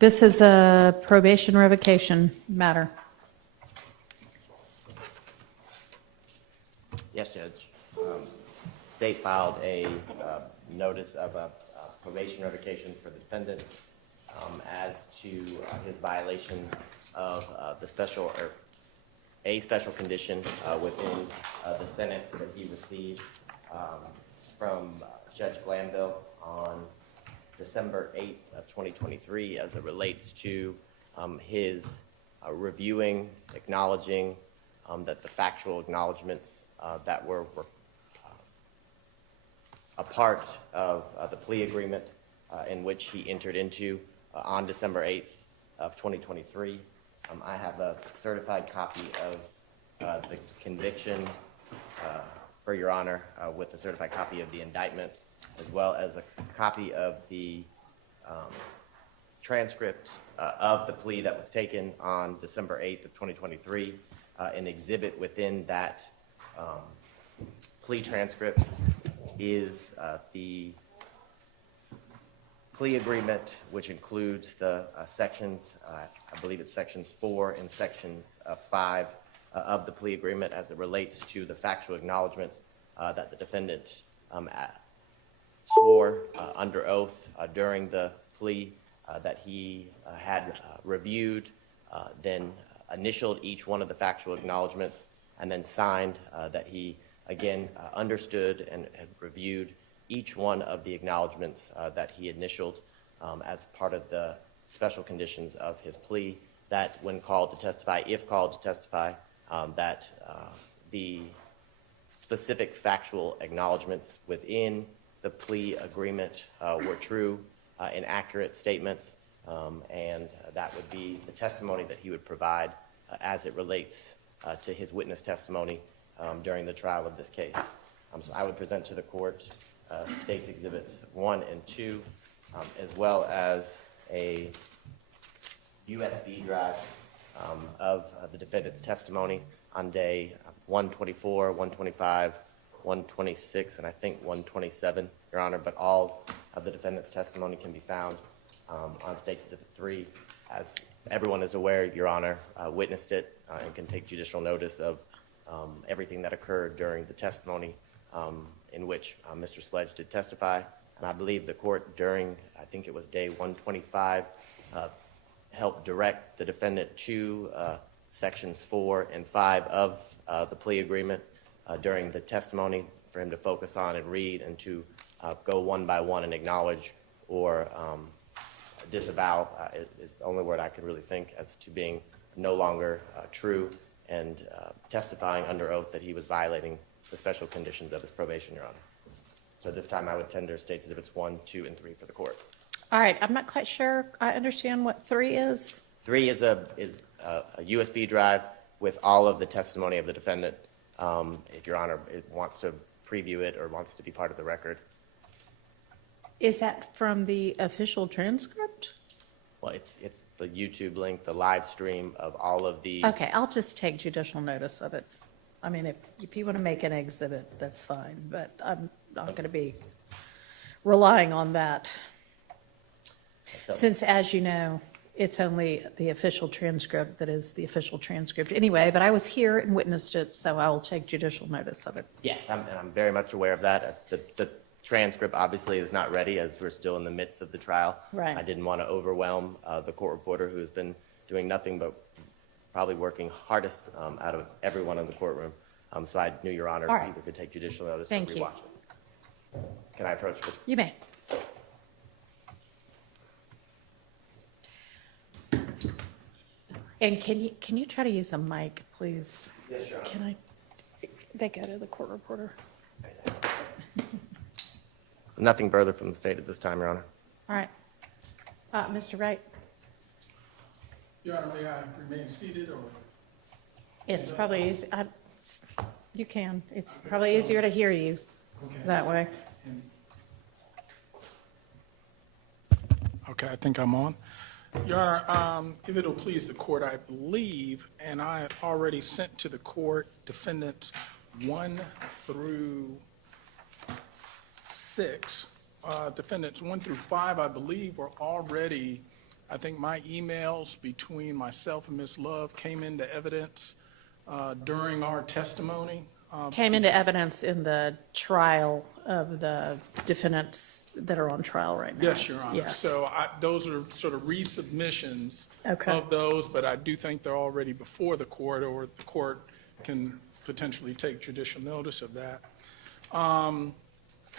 This is a probation revocation matter. Yes, Judge. State filed a notice of a probation revocation for the defendant as to his violation of the special or a special condition within the sentence that he received from Judge Glanville on December 8th of 2023 as it relates to his reviewing, acknowledging that the factual acknowledgments that were a part of the plea agreement in which he entered into on December 8th of 2023. I have a certified copy of the conviction for Your Honor with a certified copy of the indictment, as well as a copy of the transcript of the plea that was taken on December 8th of 2023. An exhibit within that plea transcript is the plea agreement, which includes the sections, I believe it's sections 4 and sections 5 of the plea agreement as it relates to the factual acknowledgments that the defendant swore under oath during the plea that he had reviewed, then initialed each one of the factual acknowledgments, and then signed that he, again, understood and had reviewed each one of the acknowledgments that he initialed as part of the special conditions of his plea, that when called to testify, if called to testify, that the specific factual acknowledgments within the plea agreement were true and accurate statements, and that would be the testimony that he would provide as it relates to his witness testimony during the trial of this case. So I would present to the court State's Exhibits 1 and 2, as well as a USB drive of the defendant's testimony on day 124, 125, 126, and I think 127, Your Honor, but all of the defendant's testimony can be found on State's Exhibit 3. As everyone is aware, Your Honor witnessed it and can take judicial notice of everything that occurred during the testimony in which Mr. Sledge did testify. And I believe the court during, I think it was day 125, helped direct the defendant to sections 4 and 5 of the plea agreement during the testimony for him to focus on and read and to go one by one and acknowledge or disavow is the only word I can really think as to being no longer true and testifying under oath that he was violating the special conditions of his probation, Your Honor. So at this time I would tender State's Exhibits 1, 2, and 3 for the court. All right, I'm not quite sure I understand what 3 is. 3 is a USB drive with all of the testimony of the defendant, if Your Honor wants to preview it or wants to be part of the record. Is that from the official transcript? Well, it's the YouTube link, the live stream of all of the... Okay, I'll just take judicial notice of it. I mean, if you want to make an exhibit, that's fine, but I'm not going to be relying on that. So, Since, as you know, it's only the official transcript that is the official transcript anyway, but I was here and witnessed it, so I will take judicial notice of it. yes, I'm very much aware of that. The transcript obviously is not ready as we're still in the midst of the trial. Right. I didn't want to overwhelm the court reporter who has been doing nothing but probably working hardest out of everyone in the courtroom. So I knew Your Honor All right. either could take judicial notice Thank or you. rewatch it. Can I approach it? You may. And can you try to use the mic, please? Yes, Your Honor. Can they go to the court reporter? Nothing further from the state at this time, Your Honor. All right. Mr. Wright, Your Honor, may I remain seated or? it's probably easy. You can. It's probably easier to hear you that way. Okay, I think I'm on. Your Honor, if it'll please the court, I believe, and I have already sent to the court defendants 1 through 6. Defendants 1 through 5, I believe, were already I think my emails between myself and Ms. Love came into evidence during our testimony. Came into evidence in the trial of the defendants that are on trial right now. Yes, Your Honor. Yes. So those are sort of resubmissions Okay. of those, but I do think they're already before the court, or the court can potentially take judicial notice of that.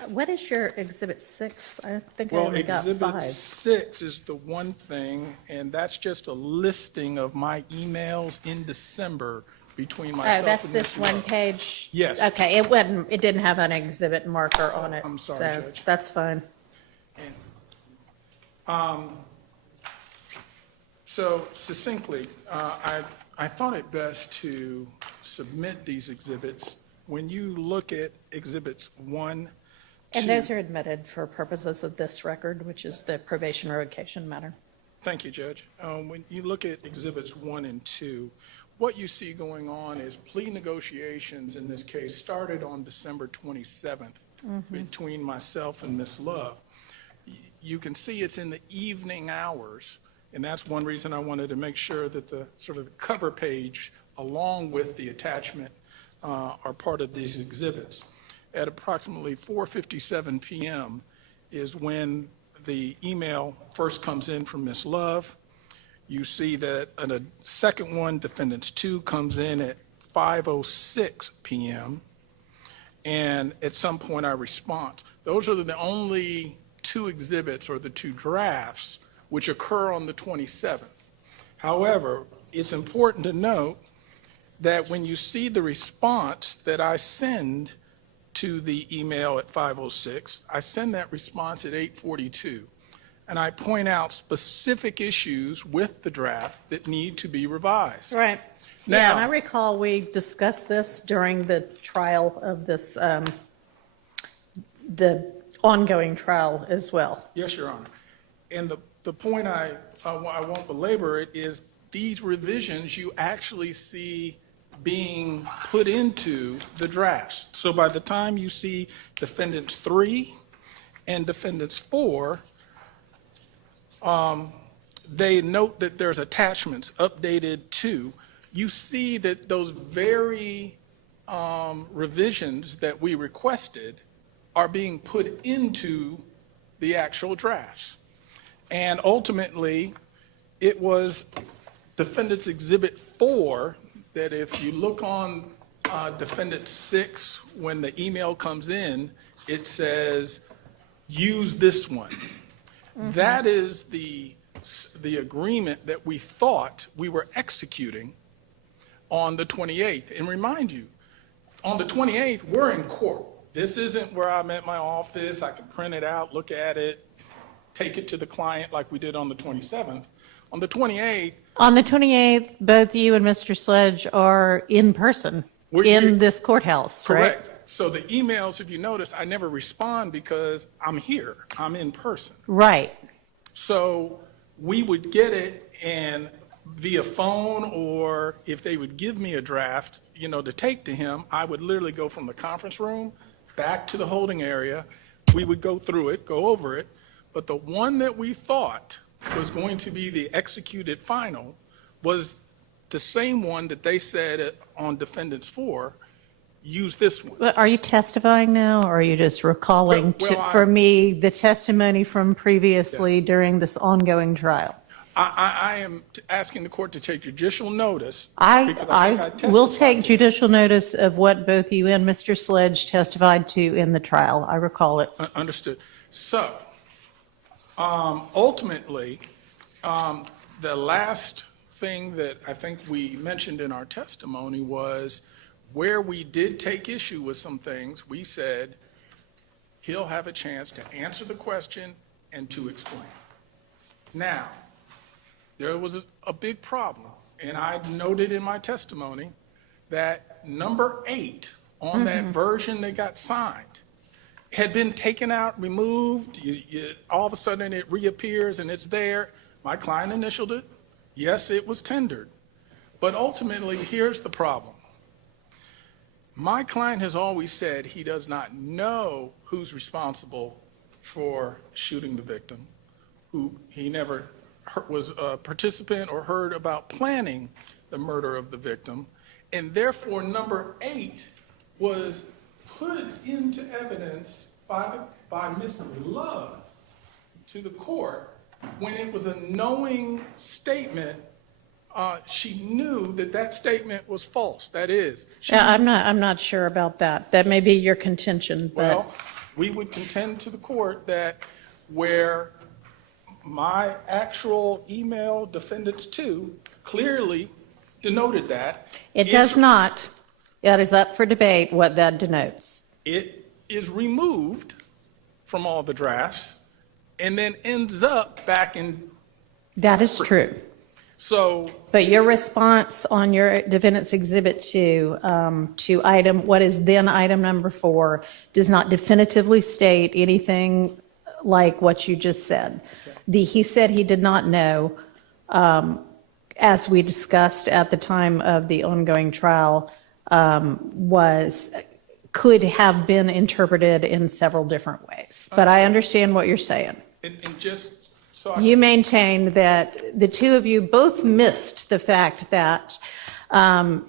What is your Exhibit 6? I think I Well, only got 5. Exhibit 6 is the one thing, and that's just a listing of my emails in December between Oh, myself that's and this Ms. one Love. page? Yes. Okay, it didn't have an exhibit marker on it. I'm sorry, so Judge. that's fine. So succinctly, I thought it best to submit these exhibits. When you look at Exhibits 1, 2. And those are admitted for purposes of this record, which is the probation revocation matter. Thank you, Judge. When you look at Exhibits 1 and 2, what you see going on is plea negotiations in this case started on December 27th between myself and Ms. Love. You can see it's in the evening hours, and that's one reason I wanted to make sure that the sort of the cover page along with the attachment are part of these exhibits. At approximately 4:57 p.m. is when the email first comes in from Ms. Love. You see that a second one, Defendants 2, comes in at 5:06 p.m. And at some point I respond. Those are the only two exhibits or the two drafts which occur on the 27th. However, it's important to note that when you see the response that I send to the email at 5:06, I send that response at 8:42. And I point out specific issues with the draft that need to be revised. Right. Now- Yeah, and I recall we discussed this during the trial of this, the ongoing trial as well. Yes, Your Honor. And the point I won't belabor it is these revisions you actually see being put into the drafts. So by the time you see Defendants 3 and Defendants 4, they note that there's attachments updated to. You see that those very revisions that we requested are being put into the actual drafts. And ultimately, it was Defendant's Exhibit 4 that if you look on Defendant 6, when the email comes in, it says, use this one. That is the agreement that we thought we were executing on the 28th. And remind you, on the 28th, we're in court. This isn't where I'm at my office. I can print it out, look at it, take it to the client like we did on the 27th. On the 28th, On the 28th, both you and Mr. Sledge are in person in this courthouse, right? correct. So the emails, if you notice, I never respond because I'm here. I'm in person. Right. So we would get it and via phone, or if they would give me a draft, to take to him, I would literally go from the conference room back to the holding area. We would go through it, go over it. But the one that we thought was going to be the executed final was the same one that they said on Defendants 4, use this one. But are you testifying now, or are you just recalling Well, for me the testimony from previously during this ongoing trial? I am asking the court to take judicial notice. because I think will testified take to- judicial notice of what both you and Mr. Sledge testified to in the trial. I recall it. Understood. So, ultimately, the last thing that I think we mentioned in our testimony was where we did take issue with some things, we said he'll have a chance to answer the question and to explain. Now, there was a big problem, and I noted in my testimony that number 8 on that version that got signed had been taken out, removed. All of a sudden it reappears and it's there. My client initialed it. Yes, it was tendered. But ultimately, here's the problem. My client has always said he does not know who's responsible for shooting the victim, who he never was a participant or heard about planning the murder of the victim, and therefore number 8 was put into evidence by Ms. Love to the court when it was a knowing statement. She knew that that statement was false. That is, Yeah, I'm not sure about that. That may be your contention, but. well, we would contend to the court that where my actual email, Defendants 2, clearly denoted that. It does not. That is up for debate what that denotes. It is removed from all the drafts and then ends up back in. That is true. So But your response on your Defendant's Exhibit 2 to item, what is then item number 4, does not definitively state anything like what you just said. He said he did not know, as we discussed at the time of the ongoing trial, could have been interpreted in several different ways. But I understand what you're saying. and just so You maintain that the two of you both missed the fact that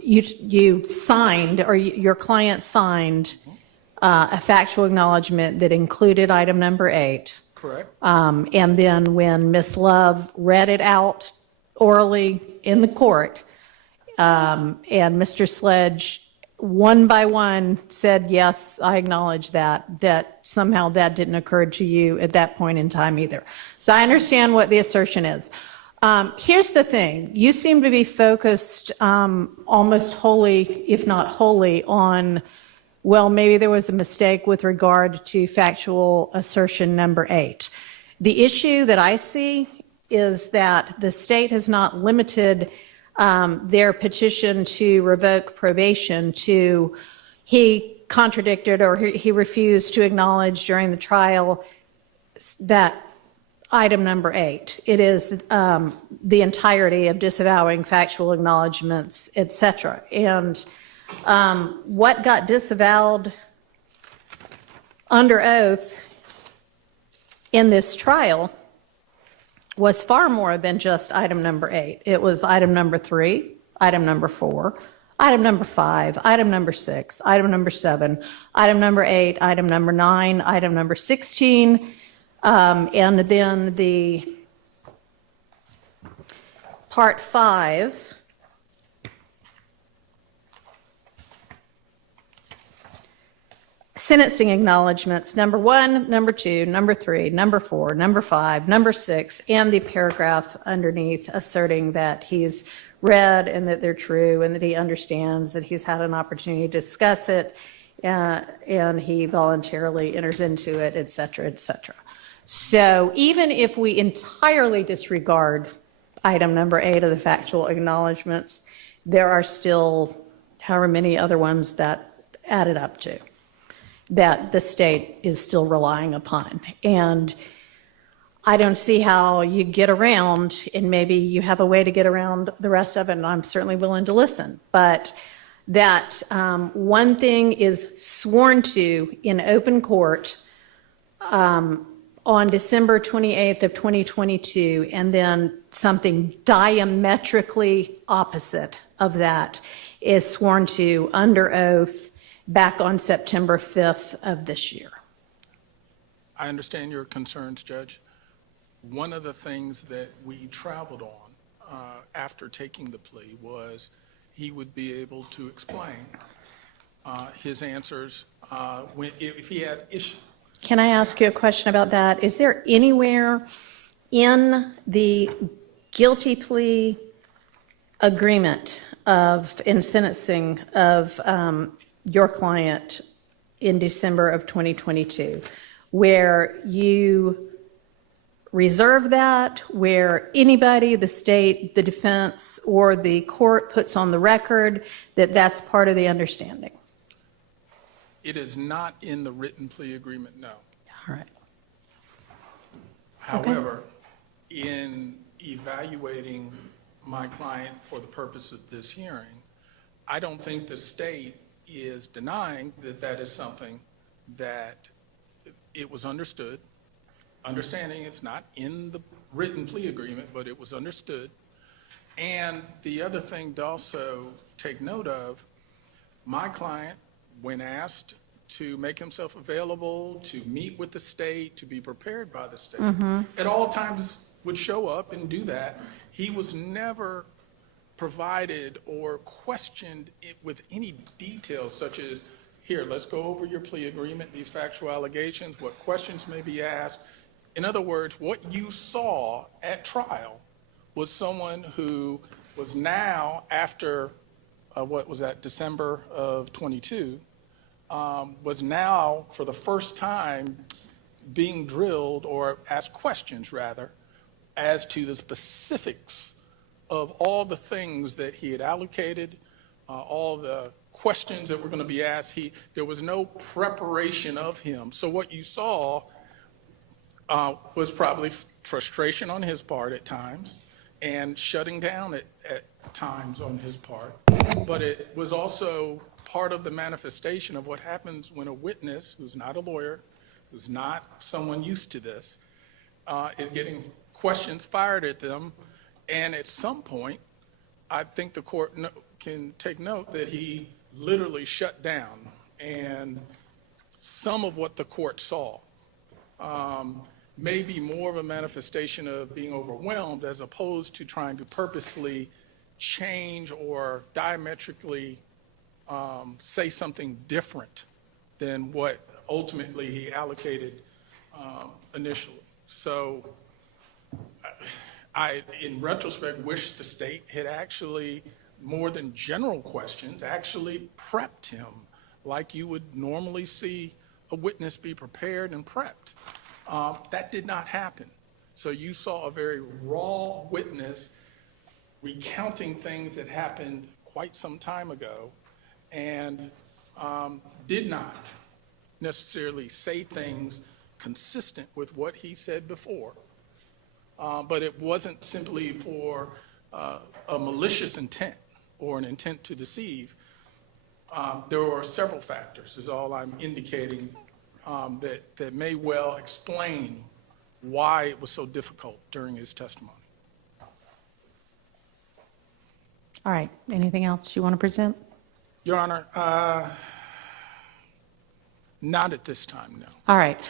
you signed, or your client signed, a factual acknowledgement that included item number 8. correct. And then when Ms. Love read it out orally in the court, and Mr. Sledge, one by one, said, yes, I acknowledge that somehow that didn't occur to you at that point in time either. So I understand what the assertion is. Here's the thing. You seem to be focused almost wholly, if not wholly, on, well, maybe there was a mistake with regard to factual assertion number 8. The issue that I see is that the state has not limited their petition to revoke probation to he contradicted or he refused to acknowledge during the trial that item number 8. It is the entirety of disavowing factual acknowledgments, et cetera. And what got disavowed under oath in this trial was far more than just item number 8. It was item number 3, item number 4, item number 5, item number 6, item number 7, item number 8, item number 9, item number 16, and then the part 5, sentencing acknowledgments, number 1, number 2, number 3, number 4, number 5, number 6, and the paragraph underneath asserting that he's read and that they're true and that he understands that he's had an opportunity to discuss it and he voluntarily enters into it, et cetera, et cetera. So even if we entirely disregard item number 8 of the factual acknowledgments, there are still however many other ones that added up to that the state is still relying upon. And I don't see how you get around, and maybe you have a way to get around the rest of it, and I'm certainly willing to listen, but that one thing is sworn to in open court on December 28th of 2022, and then something diametrically opposite of that is sworn to under oath back on September 5th of this year. I understand your concerns, Judge. One of the things that we traveled on after taking the plea was he would be able to explain his answers if he had issues. Can I ask you a question about that? Is there anywhere in the guilty plea agreement in sentencing of your client in December of 2022 where you reserve that, where anybody, the state, the defense, or the court puts on the record that that's part of the understanding? It is not in the written plea agreement, no. All right. However, in evaluating my client for the purpose of this hearing, I don't think the state is denying that that is something that it was understood, understanding it's not in the written plea agreement, but it was understood. And the other thing to also take note of, my client, when asked to make himself available, to meet with the state, to be prepared by the state, at all times would show up and do that. He was never provided or questioned it with any details such as, here, let's go over your plea agreement, these factual allegations, what questions may be asked. In other words, what you saw at trial was someone who was now, after, what was that, December of 22, was now, for the first time, being drilled or asked questions, rather, as to the specifics of all the things that he had allocated, all the questions that were going to be asked. There was no preparation of him. So what you saw was probably frustration on his part at times and shutting down at times on his part. But it was also part of the manifestation of what happens when a witness who's not a lawyer, who's not someone used to this, is getting questions fired at them. And at some point, I think the court can take note that he literally shut down. And some of what the court saw may be more of a manifestation of being overwhelmed as opposed to trying to purposely change or diametrically say something different than what ultimately he allocated initially. So I, in retrospect, wish the state had actually, more than general questions, actually prepped him like you would normally see a witness be prepared and prepped. That did not happen. So you saw a very raw witness recounting things that happened quite some time ago and did not necessarily say things consistent with what he said before. But it wasn't simply for a malicious intent or an intent to deceive. There were several factors, is all I'm indicating, that may well explain why it was so difficult during his testimony. All right, anything else you want to present? Your Honor, not at this time, no. All right.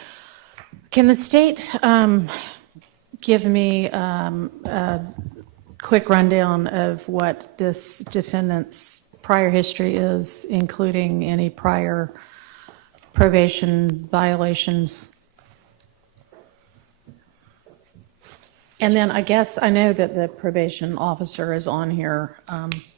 Can the state give me a quick rundown of what this defendant's prior history is, including any prior probation violations? And then I guess I know that the probation officer is on here,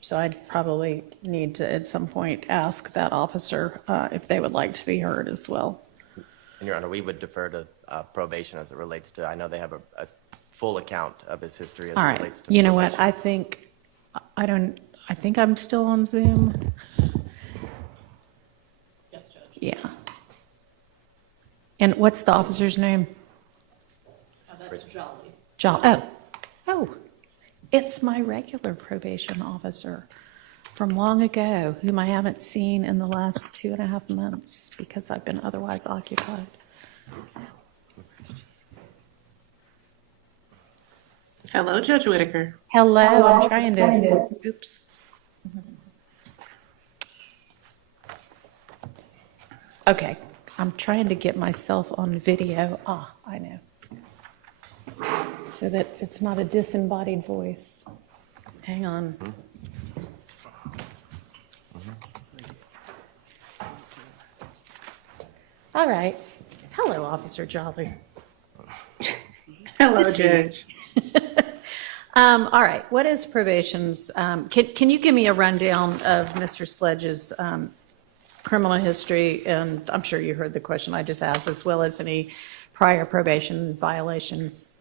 so I'd probably need to at some point ask that officer if they would like to be heard as well. And Your Honor, we would defer to probation as it relates to, I know they have a full account of his history as All it right, relates to you know what, probation. I think I'm still on Zoom. Yes, Judge. Yeah. And what's the officer's name? That's Jolly. Oh, it's my regular probation officer from long ago, whom I haven't seen in the last 2.5 months because I've been otherwise occupied. Hello, Judge Whitaker. Hello, I'm trying to, oops. Okay, I'm trying to get myself on video. I know. So that it's not a disembodied voice. Hang on. All right. Hello, Officer Jolly. Hello, Judge. All right. What is probation's? Can you give me a rundown of Mr. Sledge's criminal history? And I'm sure you heard the question I just asked, as well as any prior probation violations.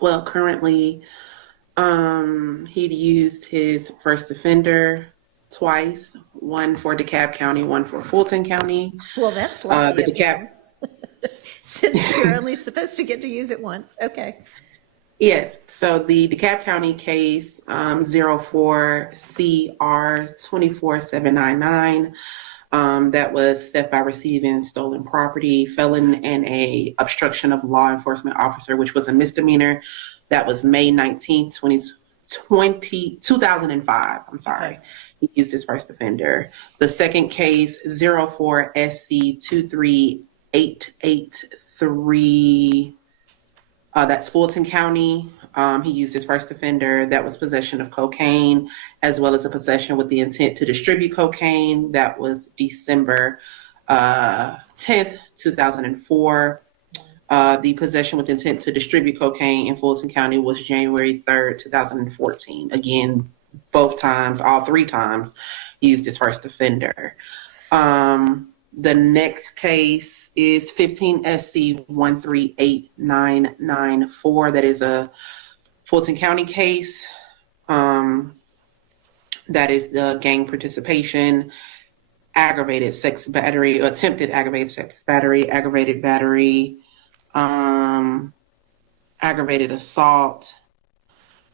Well, currently, he'd used his first offender twice, one for DeKalb County, one for Fulton County. Well, that's The lucky of DeKalb, him, since you're only supposed to get to use it once. Okay. yes. So the DeKalb County case 04 CR 24799 That was theft by receiving stolen property, felon, and a obstruction of law enforcement officer, which was a misdemeanor. That was May 19th, 2005. I'm sorry. Okay. He used his first offender. The second case, 04 SC 23883, that's Fulton County. He used his first offender. That was possession of cocaine, as well as a possession with the intent to distribute cocaine. That was December 10th, 2004. The possession with intent to distribute cocaine in Fulton County was January 3rd, 2014. Again, both times, all three times, he used his first offender. The next case is 15 SC 138994. That is a Fulton County case. That is the gang participation, aggravated sex battery, attempted aggravated sex battery, aggravated battery, aggravated assault,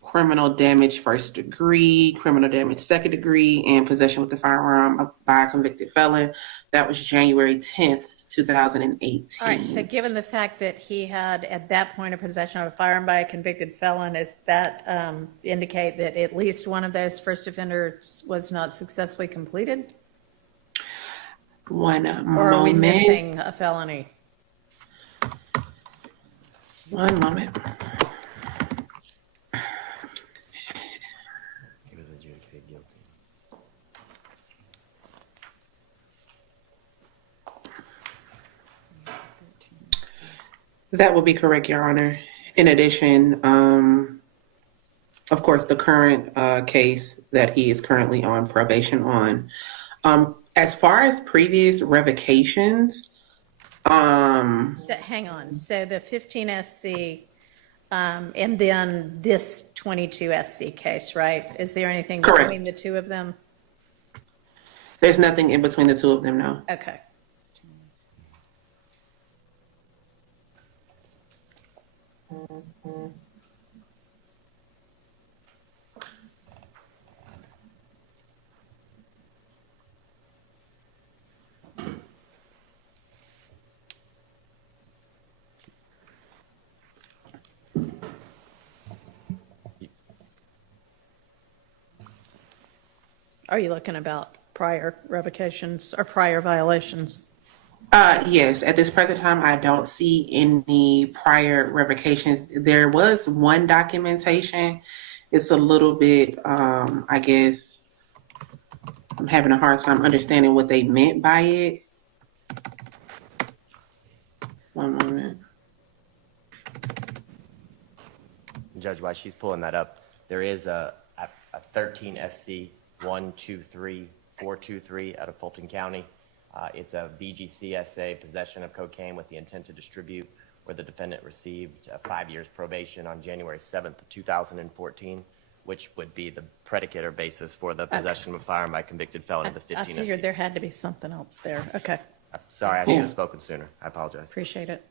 criminal damage first degree, criminal damage second degree, and possession with the firearm by a convicted felon. That was January 10th, 2018. All right, so given the fact that he had at that point a possession of a firearm by a convicted felon, does that indicate that at least one of those first offenders was not successfully completed? One Or are we moment. missing a felony? One moment. He was adjudicated guilty. That would be correct, Your Honor. In addition, of course, the current case that he is currently on probation on. As far as previous revocations, So, hang on, so the 15 SC and then this 22 SC case, right? Is there anything Correct. between the two of them? there's nothing in between the two of them, no. Okay. Are you looking about prior revocations or prior violations? Yes, at this present time, I don't see any prior revocations. There was one documentation. It's a little bit, I guess, I'm having a hard time understanding what they meant by it. One moment. Judge, while she's pulling that up, there is a 13 SC 123423 out of Fulton County. It's a BGCSA, possession of cocaine with the intent to distribute, where the defendant received 5 years probation on January 7th, 2014, which would be the predicate or basis for the possession of a firearm by a convicted felon of the I 15 figured SC. there had to be something else there. Okay, Sorry, I should have spoken sooner. I apologize. appreciate it.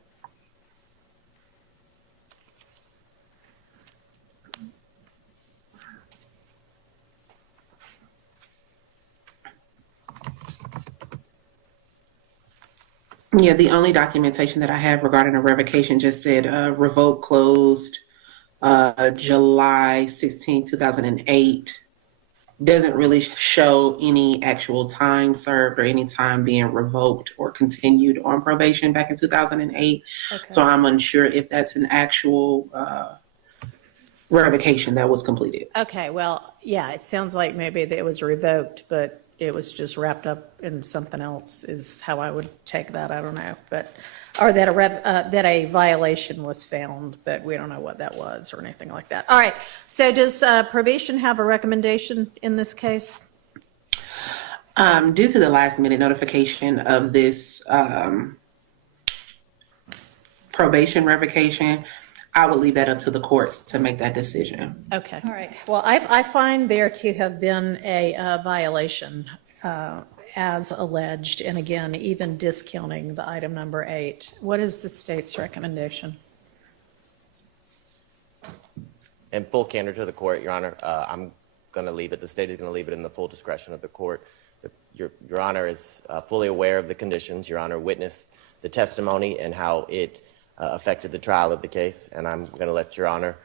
Yeah, the only documentation that I have regarding a revocation just said revoke closed July 16, 2008. Doesn't really show any actual time served or any time being revoked or continued on probation back in 2008. Okay. So I'm unsure if that's an actual revocation that was completed. Okay, well, yeah, it sounds like maybe that it was revoked, but it was just wrapped up in something else is how I would take that. I don't know, but, or that that a violation was found, but we don't know what that was or anything like that. All right, so does probation have a recommendation in this case? Due to the last minute notification of this probation revocation, I would leave that up to the courts to make that decision. Okay, all right. Well, I find there to have been a violation as alleged, and again, even discounting the item number 8. What is the state's recommendation? In full candor to the court, Your Honor, I'm going to leave it, the state is going to leave it in the full discretion of the court. Your Honor is fully aware of the conditions. Your Honor witnessed the testimony and how it affected the trial of the case, and I'm going to let Your Honor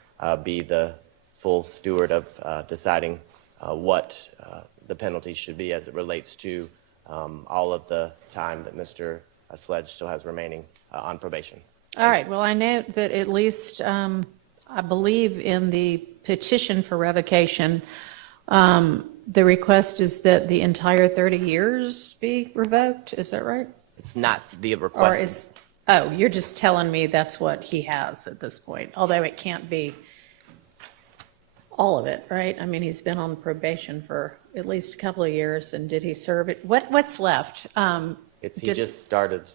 be the full steward of deciding what the penalty should be as it relates to all of the time that Mr. Sledge still has remaining on probation. All right, well, I know that at least, I believe in the petition for revocation, the request is that the entire 30 years be revoked, is that right? It's not the Or request. is, oh, you're just telling me that's what he has at this point, although it can't be all of it, right? I mean, he's been on probation for at least a couple of years, and did he serve it? What's left? He just started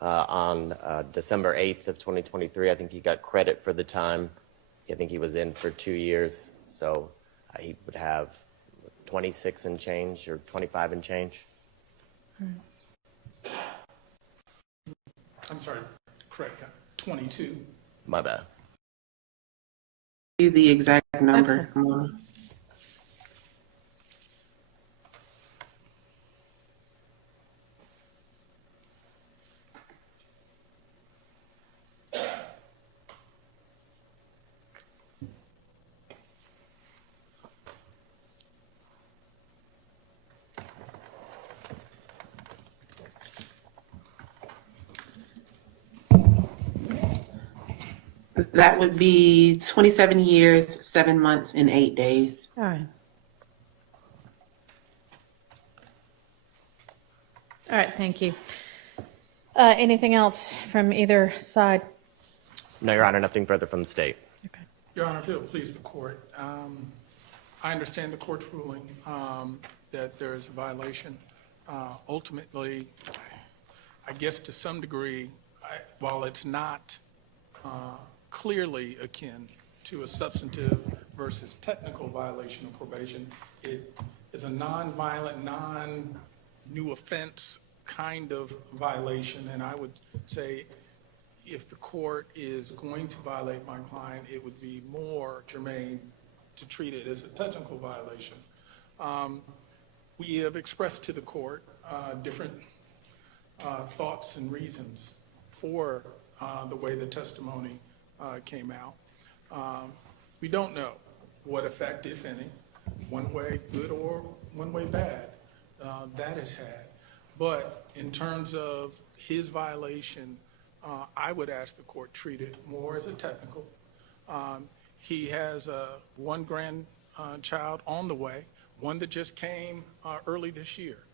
on December 8th of 2023. I think he got credit for the time. I think he was in for 2 years, so he would have 26 and change or 25 and change. I'm sorry, correct, 22. My bad. The exact number. That would be 27 years, 7 months, and 8 days. All right. All right, thank you. Anything else from either side? No, Your Honor, nothing further from the state. Okay. Your Honor, if it'll please the court, I understand the court's ruling that there is a violation. Ultimately, I guess to some degree, while it's not clearly akin to a substantive versus technical violation of probation, it is a non-violent, non-new offense kind of violation, and I would say if the court is going to violate my client, it would be more germane to treat it as a technical violation. We have expressed to the court different thoughts and reasons for the way the testimony came out. We don't know what effect, if any, one way good or one way bad, that has had. But in terms of his violation, I would ask the court treat it more as a technical. He has one grandchild on the way, one that just came early this year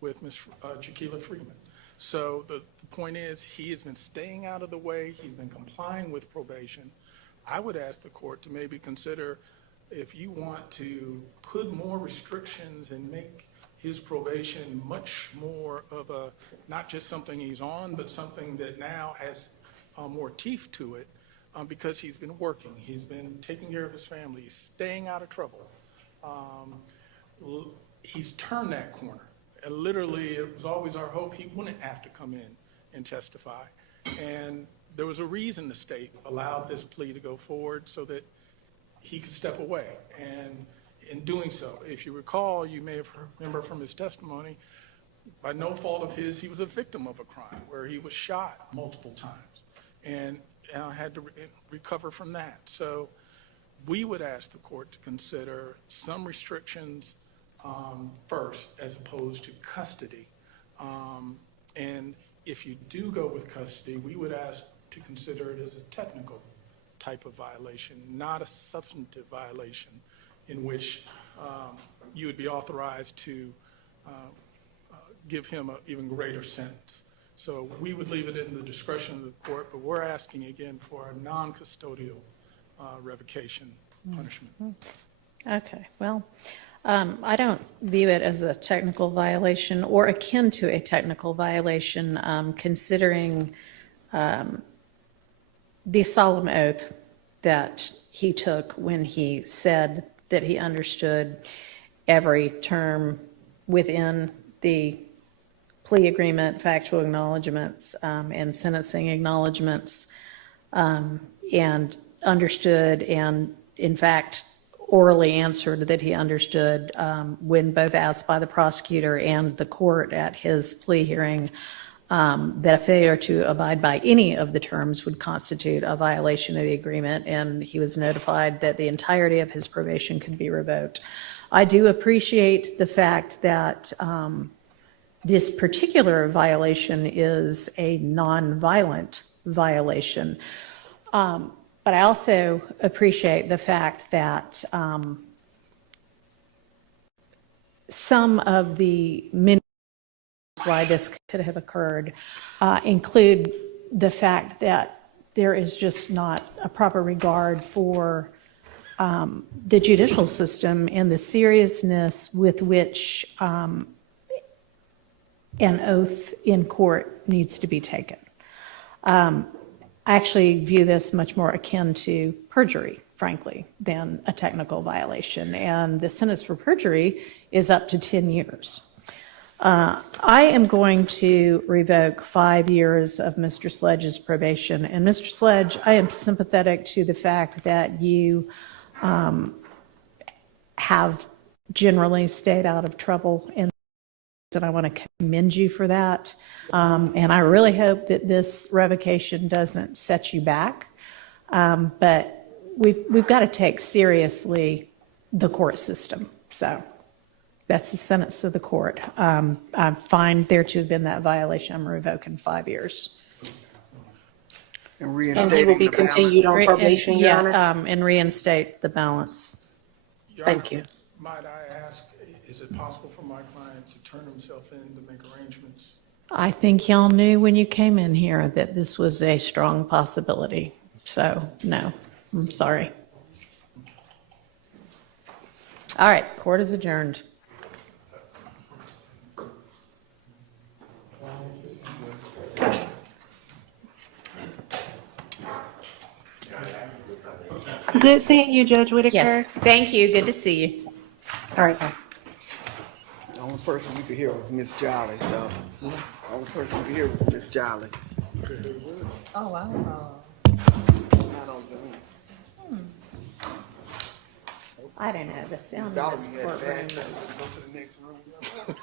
with Ms. Jaquila Freeman. So the point is, he has been staying out of the way. He's been complying with probation. I would ask the court to maybe consider if you want to put more restrictions and make his probation much more of a, not just something he's on, but something that now has more teeth to it because he's been working. He's been taking care of his family. He's staying out of trouble. He's turned that corner. And literally, it was always our hope he wouldn't have to come in and testify. And there was a reason the state allowed this plea to go forward so that he could step away. And in doing so, if you recall, you may have remember from his testimony, by no fault of his, he was a victim of a crime where he was shot multiple times and had to recover from that. So we would ask the court to consider some restrictions first, as opposed to custody. And if you do go with custody, we would ask to consider it as a technical type of violation, not a substantive violation in which you would be authorized to give him an even greater sentence. So we would leave it in the discretion of the court, but we're asking again for a non-custodial revocation punishment. Okay, well, I don't view it as a technical violation or akin to a technical violation, considering the solemn oath that he took when he said that he understood every term within the plea agreement, factual acknowledgments, and sentencing acknowledgments, and understood and, in fact, orally answered that he understood when both asked by the prosecutor and the court at his plea hearing that a failure to abide by any of the terms would constitute a violation of the agreement, and he was notified that the entirety of his probation could be revoked. I do appreciate the fact that this particular violation is a nonviolent violation. But I also appreciate the fact that some of the many reasons why this could have occurred include the fact that there is just not a proper regard for the judicial system and the seriousness with which an oath in court needs to be taken. I actually view this much more akin to perjury, frankly, than a technical violation. And the sentence for perjury is up to 10 years. I am going to revoke 5 years of Mr. Sledge's probation. And Mr. Sledge, I am sympathetic to the fact that you have generally stayed out of trouble, and I want to commend you for that. And I really hope that this revocation doesn't set you back. But we've got to take seriously the court system. So that's the sentence of the court. I find there to have been that violation. I'm revoking 5 years. And he will be continued on probation, Your Honor? And reinstate the balance. Your Thank Honor, you. Might I ask, is it possible for my client to turn himself in to make arrangements? I think y'all knew when you came in here that this was a strong possibility. So, no, I'm sorry. All right, court is adjourned. Good seeing you, Judge Whitaker. Yes, thank you. Good to see you. All right, bye. The only person you could hear was Miss Jolly, so the only person you could hear was Miss Jolly. Oh, wow. Not on Zoom. I don't know. The sound in Dolly this had courtroom bad. is... Go to the next room.